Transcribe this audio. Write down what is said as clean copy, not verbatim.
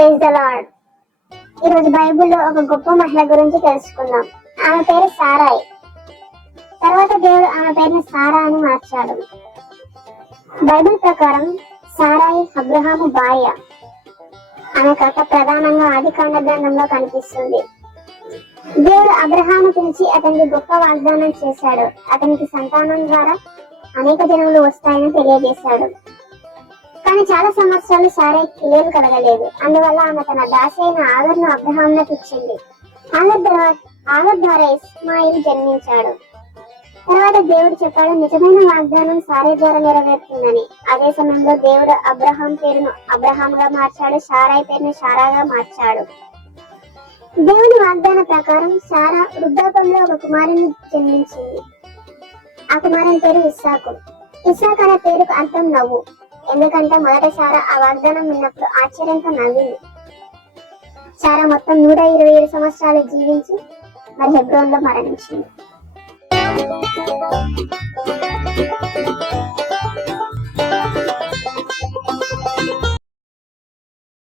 Praise the lord. ఈరోజు బైబిల్లో ఒక గొప్ప మహిళ గురించి తెలుసుకుందాం. ఆమె పేరు సారాయి. తర్వాత దేవుడు ఆమె పేరుని సారా అని మార్చాడు. బైబిల్ ప్రకారం సారాయి అబ్రహాము భార్య. ఆమె కథ ప్రధానంగా ఆదికాండ గ్రంథంలో కనిపిస్తుంది. దేవుడు అబ్రహాము పిలిచి అతనికి గొప్ప వాగ్దానం చేశాడు. అతనికి సంతానం ద్వారా అనేక జనములు వస్తాయని తెలియజేశాడు. కానీ చాలా సంవత్సరాలు సారాయి పిల్లలు కలగలేదు. అందువల్ల ఆమె తన దాసి అయిన ఆగర్ను అబ్రహామునకు ఇచ్చింది. ఆగర్ ద్వారా ఇస్మాయిల్ జన్మించాడు. తర్వాత దేవుడు చెప్పాడు, నిజమైన వాగ్దానం సారాయి ద్వారా నెరవేరుతుందని. అదే సమయంలో దేవుడు అబ్రహాం పేరును అబ్రహాంగా మార్చాడు, సారాయి పేరును సారాగా మార్చాడు. దేవుని వాగ్దాన ప్రకారం సారా వృద్ధాపంలో ఒక కుమారుని జన్మించింది. ఆ కుమారుని పేరు ఇస్సాకు. ఇస్సాకు అనే పేరుకు అర్థం నవ్వు. ఎందుకంటే మొదట సారా ఆ వాగ్దానం విన్నప్పుడు ఆశ్చర్యంతో నవ్వింది. సారా మొత్తం 127 సంవత్సరాలు జీవించి మరి హెబ్రోన్ లో మరణించింది.